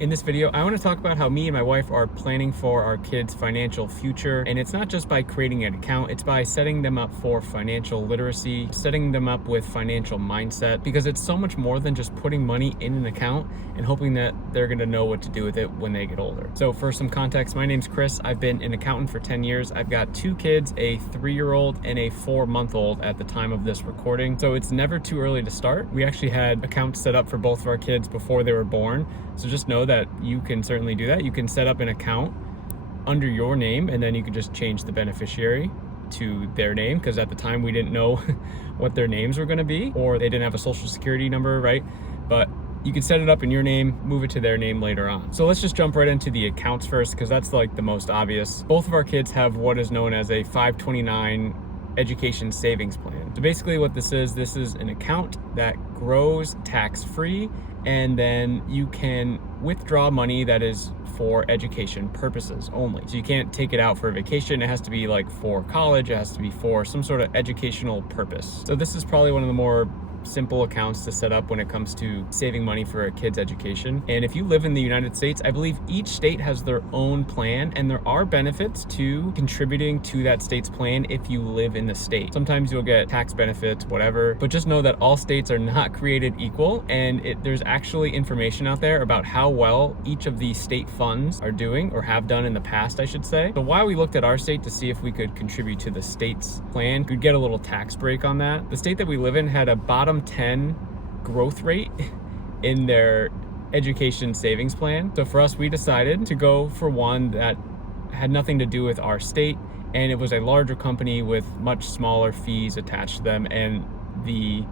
In this video, I want to talk about how me and my wife are planning for our kids' financial future. And it's not just by creating an account, it's by setting them up for financial literacy, setting them up with financial mindset, because it's so much more than just putting money in an account and hoping that they're going to know what to do with it when they get older. So for some context, my name's Chris. I've been an accountant for 10 years. I've got 2 kids, a 3-year-old and a 4-month-old at the time of this recording. So it's never too early to start. We actually had accounts set up for both of our kids before they were born. So just know that you can certainly do that. You can set up an account under your name and then you can just change the beneficiary to their name, because at the time we didn't know what their names were going to be, or they didn't have a social security number, right? But you can set it up in your name, move it to their name later on. So let's just jump right into the accounts first, because that's like the most obvious. Both of our kids have what is known as a 529 education savings plan. So basically what this is an account that grows tax-free, and then you can withdraw money that is for education purposes only. So you can't take it out for a vacation. It has to be like for college. It has to be for some sort of educational purpose. So this is probably one of the more simple accounts to set up when it comes to saving money for a kid's education. And if you live in the United States, I believe each state has their own plan, and there are benefits to contributing to that state's plan if you live in the state. Sometimes you'll get tax benefits, whatever, but just know that all states are not created equal, and there's actually information out there about how well each of these state funds are doing, or have done in the past, I should say. So while we looked at our state to see if we could contribute to the state's plan, we'd get a little tax break on that. The state that we live in had a bottom 10 growth rate in their education savings plan. So for us, we decided to go for one that had nothing to do with our state, and it was a larger company with much smaller fees attached to them, and the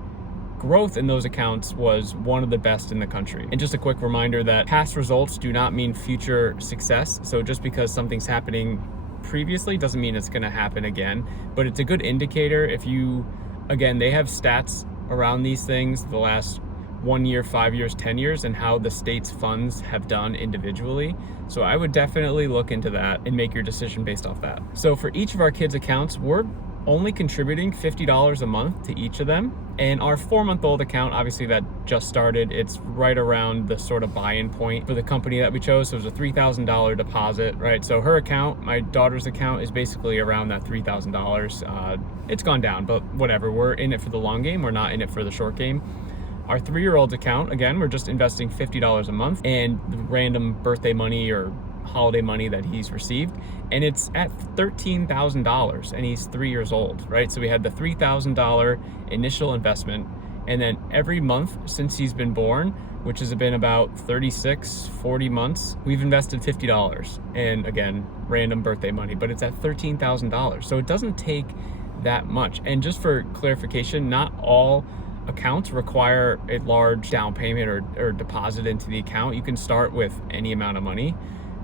growth in those accounts was one of the best in the country. And just a quick reminder that past results do not mean future success. So just because something's happening previously doesn't mean it's going to happen again, but it's a good indicator. If you, again, they have stats around these things, the last 1 year, 5 years, 10 years, and how the state's funds have done individually. So I would definitely look into that and make your decision based off that. So for each of our kids' accounts, we're only contributing $50 a month to each of them. And our 4-month-old account, obviously that just started, it's right around the sort of buy-in point for the company that we chose. So it was a $3,000 deposit, right? So her account, my daughter's account, is basically around that $3,000. It's gone down, but whatever. We're in it for the long game. We're not in it for the short game. Our 3-year-old's account, again, we're just investing $50 a month, and the random birthday money or holiday money that he's received, and it's at $13,000, and he's 3 years old, right? So we had the $3,000 initial investment, and then every month since he's been born, which has been about 40 months, we've invested $50, and again, random birthday money, but it's at $13,000. So it doesn't take that much. And just for clarification, not all accounts require a large down payment or deposit into the account. You can start with any amount of money.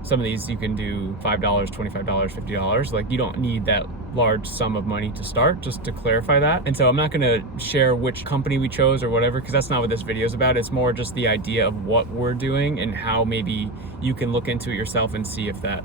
Some of these you can do $5, $25, $50. Like, you don't need that large sum of money to start, just to clarify that. And so I'm not gonna share which company we chose or whatever, because that's not what this video is about. It's more just the idea of what we're doing and how maybe you can look into it yourself and see if that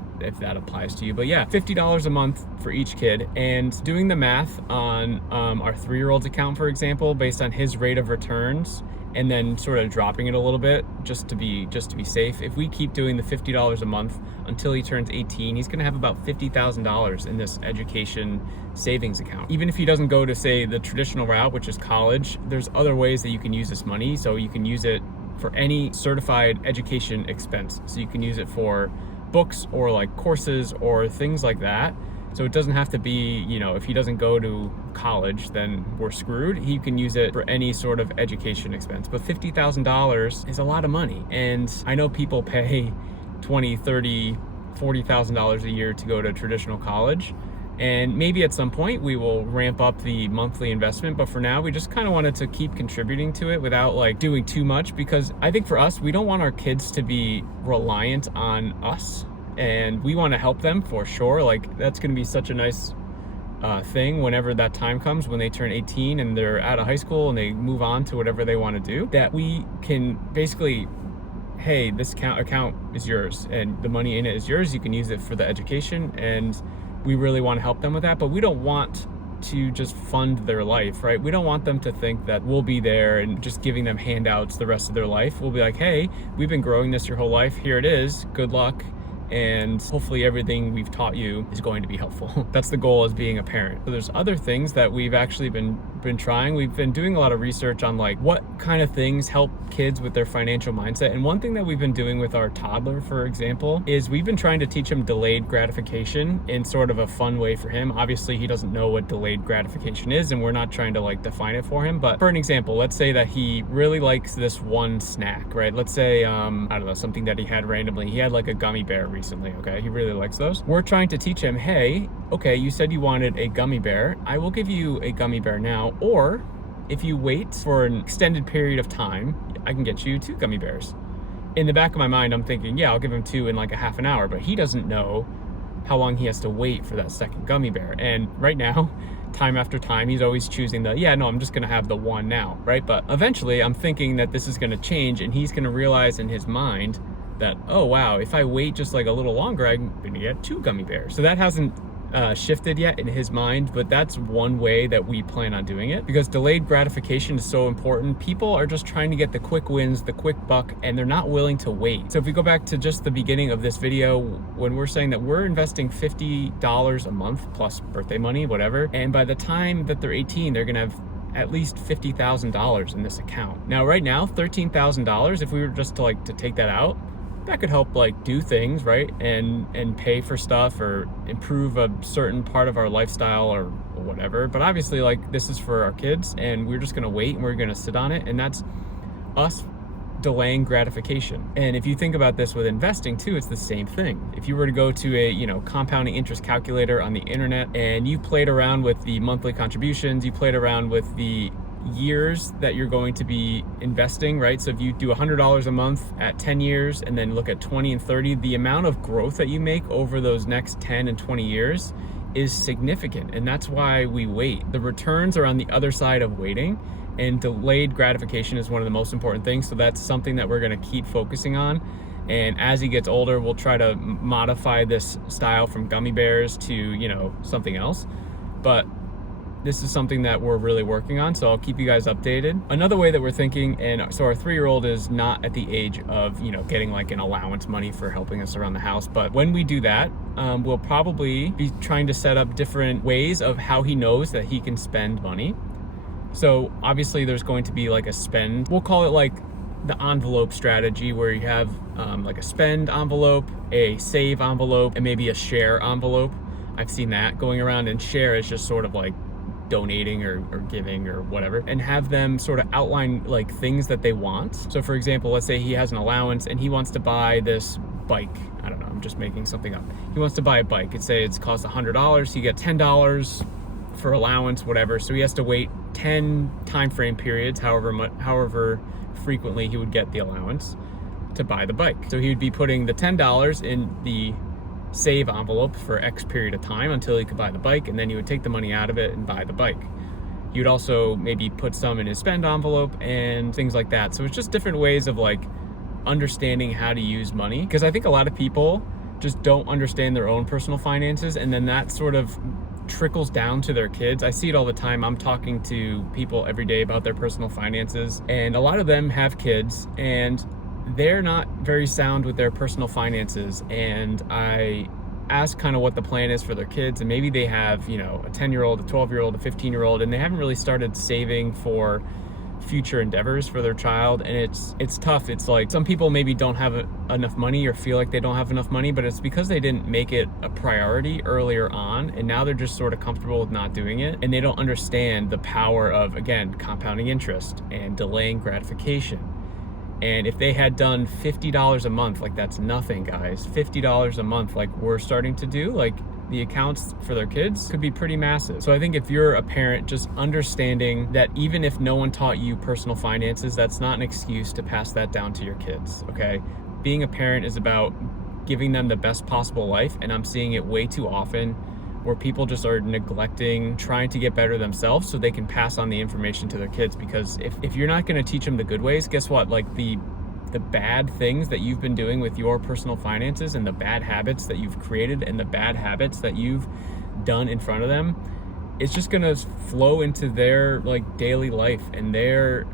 applies to you. But yeah, $50 a month for each kid. And doing the math on our 3-year-old's account, for example, based on his rate of returns, and then sort of dropping it a little bit just to be safe. If we keep doing the $50 a month until he turns 18, he's gonna have about $50,000 in this education savings account. Even if he doesn't go to, say, the traditional route, which is college, there's other ways that you can use this money. So you can use it for any certified education expense. So you can use it for books or like courses or things like that. So it doesn't have to be, you know, if he doesn't go to college, then we're screwed. He can use it for any sort of education expense. But $50,000 is a lot of money. And I know people pay $20,000, $30,000, $40,000 a year to go to traditional college. And maybe at some point we will ramp up the monthly investment. But for now, we just kind of wanted to keep contributing to it without like doing too much, because I think for us, we don't want our kids to be reliant on us. And we want to help them for sure. Like, that's going to be such a nice thing whenever that time comes, when they turn 18 and they're out of high school and they move on to whatever they want to do, that we can basically, hey, this account is yours and the money in it is yours. You can use it for the education, and we really want to help them with that. But we don't want to just fund their life, right? We don't want them to think that we'll be there and just giving them handouts the rest of their life. We'll be like, hey, we've been growing this your whole life. Here it is. Good luck. And hopefully everything we've taught you is going to be helpful. That's the goal as being a parent. So there's other things that we've actually been trying. We've been doing a lot of research on like what kind of things help kids with their financial mindset. And one thing that we've been doing with our toddler, for example, is we've been trying to teach him delayed gratification in sort of a fun way for him. Obviously, he doesn't know what delayed gratification is, and we're not trying to like define it for him. But for an example, let's say that he really likes this one snack, right? Let's say, I don't know, something that he had randomly. He had like a gummy bear recently, okay? He really likes those. We're trying to teach him, hey, okay, you said you wanted a gummy bear. I will give you a gummy bear now, or if you wait for an extended period of time, I can get you 2 gummy bears. In the back of my mind, I'm thinking, yeah, I'll give him 2 in like a half an hour, but he doesn't know how long he has to wait for that second gummy bear. And right now, time after time, he's always choosing I'm just gonna have the 1 now, right? But eventually I'm thinking that this is gonna change, and he's gonna realize in his mind that, oh wow, if I wait just like a little longer, I'm gonna get 2 gummy bears. So that hasn't shifted yet in his mind, but that's one way that we plan on doing it, because delayed gratification is so important. People are just trying to get the quick wins, the quick buck, and they're not willing to wait. So if we go back to just the beginning of this video, when we're saying that we're investing $50 a month plus birthday money, whatever, and by the time that they're 18, they're gonna have at least $50,000 in this account. Now, right now, $13,000, if we were just to take that out, that could help like do things, right? And pay for stuff or improve a certain part of our lifestyle or whatever. But obviously, like, this is for our kids, and we're just gonna wait and we're gonna sit on it, and that's us delaying gratification. And if you think about this with investing too, it's the same thing. If you were to go to a compounding interest calculator on the internet, and you played around with the monthly contributions, you played around with the years that you're going to be investing, right? So if you do $100 a month at 10 years and then look at 20 and 30, the amount of growth that you make over those next 10 and 20 years is significant. And that's why we wait. The returns are on the other side of waiting, and delayed gratification is one of the most important things. So that's something that we're going to keep focusing on. And as he gets older, we'll try to modify this style from gummy bears to, something else. But this is something that we're really working on, so I'll keep you guys updated. Another way that we're thinking, and so our 3-year-old is not at the age of, getting like an allowance money for helping us around the house, but when we do that, we'll probably be trying to set up different ways of how he knows that he can spend money. So obviously there's going to be like a spend, we'll call it like the envelope strategy, where you have like a spend envelope, a save envelope, and maybe a share envelope. I've seen that going around, and share is just sort of like donating or giving or whatever, and have them sort of outline like things that they want. So for example, let's say he has an allowance and he wants to buy this bike. I don't know, I'm just making something up. He wants to buy a bike. Let's say it's cost $100. He gets $10 for allowance, whatever. So he has to wait 10 time frame periods, however frequently he would get the allowance, to buy the bike. So he would be putting the $10 in the save envelope for X period of time until he could buy the bike, and then he would take the money out of it and buy the bike. You'd also maybe put some in his spend envelope and things like that. So it's just different ways of like understanding how to use money, because I think a lot of people just don't understand their own personal finances, and then that sort of trickles down to their kids. I see it all the time. I'm talking to people every day about their personal finances, and a lot of them have kids, and they're not very sound with their personal finances. And I ask kind of what the plan is for their kids, and maybe they have, a 10-year-old, a 12-year-old, a 15-year-old, and they haven't really started saving for future endeavors for their child. And it's tough. It's like some people maybe don't have enough money or feel like they don't have enough money, but it's because they didn't make it a priority earlier on, and now they're just sort of comfortable with not doing it, and they don't understand the power of, again, compounding interest and delaying gratification. And if they had done $50 a month, like, that's nothing, guys. $50 a month, like we're starting to do, like the accounts for their kids could be pretty massive. So I think if you're a parent, just understanding that even if no one taught you personal finances, that's not an excuse to pass that down to your kids, okay? Being a parent is about giving them the best possible life, and I'm seeing it way too often where people just are neglecting trying to get better themselves so they can pass on the information to their kids. Because if you're not going to teach them the good ways, guess what? Like the bad things that you've been doing with your personal finances, and the bad habits that you've created, and the bad habits that you've done in front of them, it's just gonna flow into their like daily life and their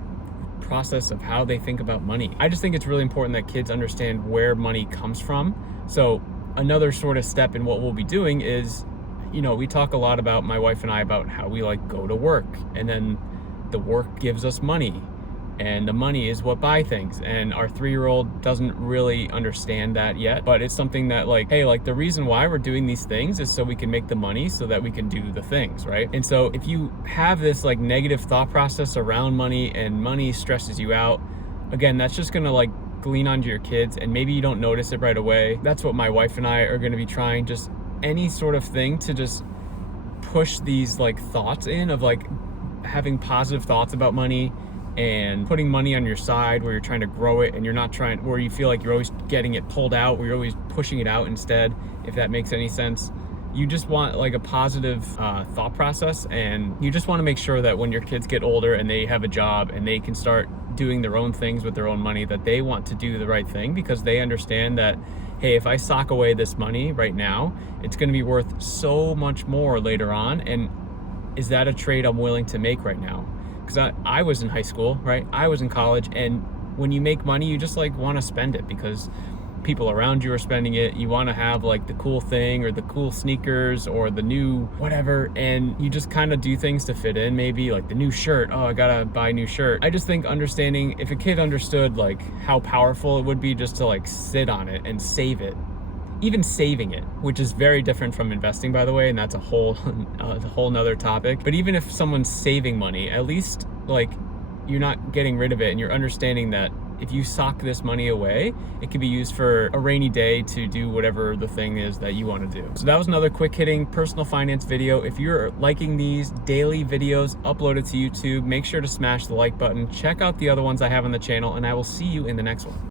process of how they think about money. I just think it's really important that kids understand where money comes from. So another sort of step in what we'll be doing is, you know, we talk a lot about, my wife and I, about how we like go to work, and then the work gives us money, and the money is what buy things. And our 3-year-old doesn't really understand that yet, but it's something that like, hey, like the reason why we're doing these things is so we can make the money so that we can do the things, right? And so if you have this like negative thought process around money and money stresses you out, again, that's just gonna like glean onto your kids, and maybe you don't notice it right away. That's what my wife and I are gonna be trying, just any sort of thing to just push these like thoughts in of like having positive thoughts about money, and putting money on your side where you're trying to grow it, and you're not trying, where you feel like you're always getting it pulled out, where you're always pushing it out instead, if that makes any sense. You just want like a positive thought process, and you just want to make sure that when your kids get older and they have a job and they can start doing their own things with their own money, that they want to do the right thing, because they understand that, hey, if I sock away this money right now, it's going to be worth so much more later on. And is that a trade I'm willing to make right now? Because I was in high school, right? I was in college, and when you make money, you just like want to spend it because people around you are spending it. You want to have like the cool thing or the cool sneakers or the new whatever, and you just kind of do things to fit in. Maybe like the new shirt, oh, I gotta buy a new shirt. I just think understanding, if a kid understood like how powerful it would be just to like sit on it and save it, even saving it, which is very different from investing, by the way, and that's a whole nother topic. But even if someone's saving money, at least like you're not getting rid of it, and you're understanding that if you sock this money away, it can be used for a rainy day to do whatever the thing is that you want to do. So that was another quick hitting personal finance video. If you're liking these daily videos uploaded to YouTube, make sure to smash the like button. Check out the other ones I have on the channel, and I will see you in the next one.